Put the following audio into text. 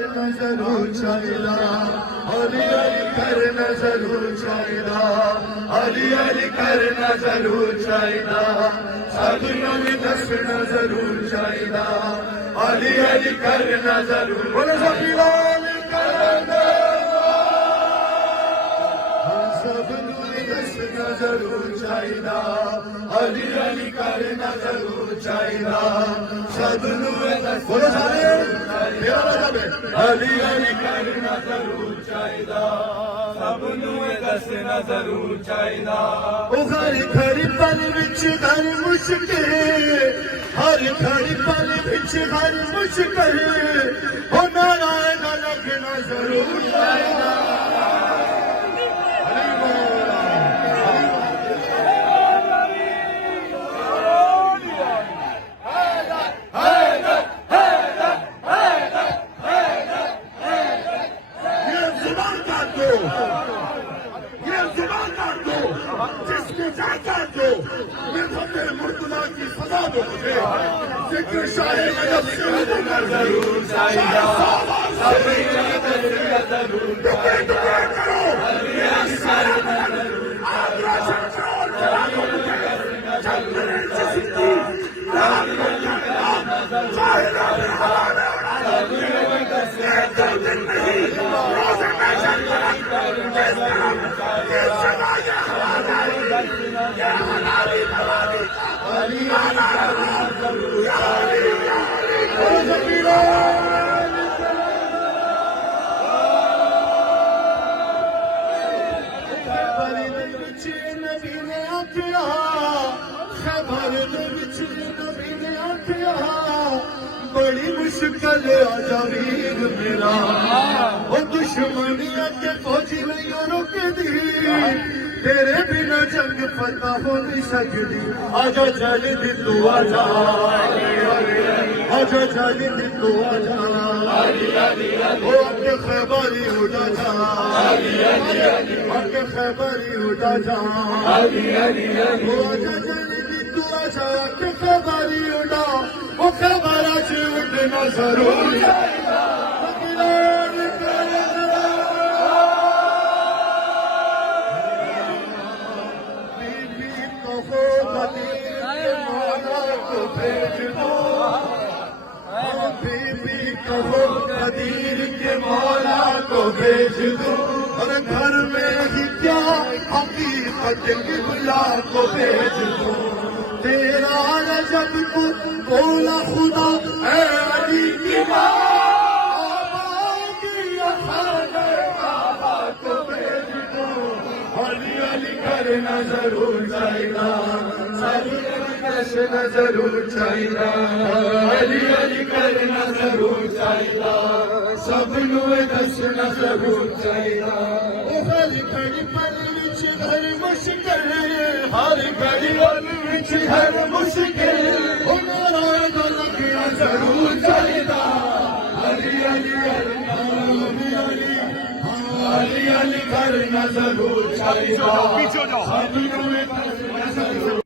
کرنا ضرور چاہیدا علی علی کرنا ضرور چاہیدا علی علی کرنا ضرور چاہیدا سب نو دسنا ضرور چاہیدا علی علی کرنا ضرور بولو سب علی کرنا سب نو دسنا ضرور چاہیدا علی علی کرنا ضرور چاہیدا سب نو بولو سارے میرا مذہب ہے علی علی کرنا ضرور چاہیدا سب نو دسنا ضرور چاہیدا او ہر گھڑی پل وچ ہر مشکل ہر گھڑی پل وچ ہر مشکل او نعرہ نہ لگنا ضرور چاہیدا ذکر شاہ ضرور چاہیدا بڑی مشکل آجا ویر میرا وہ دشمنیاں کے فوجی نہیں رک دی تیرے بنا جنگ فتح ہو نہیں سکتی آجا چل دی تو آجا آجا چل دی تو آجا وہ آپ کے خیباری اڑا جا آپ کے خیباری اڑا جا وہ آجا چل دی تو آجا آپ کے خیباری اڑا وہ خیبارا چی اٹھنا ضرور چاہیدا قدیر کے مولا کو بھیج دو اور گھر میں ہی کیا حقیقت قبلہ کو بھیج دو تیرا رجب کو بولا خدا اے علی کی ماں کو بھیج دو علی علی کرنا ضرور چاہیدا دسنا ضرور چاہیدا علی علی کرنا ضرور چاہیدا سب نو دسنا ضرور چاہیدا ہر گھڑی پل وچ ہر مشکل ہر گھڑی پل وچ ہر مشکل نعرہ نہ لگنا ضرور چاہیدا علی علی علی علی علی کرنا ضرور چاہیدا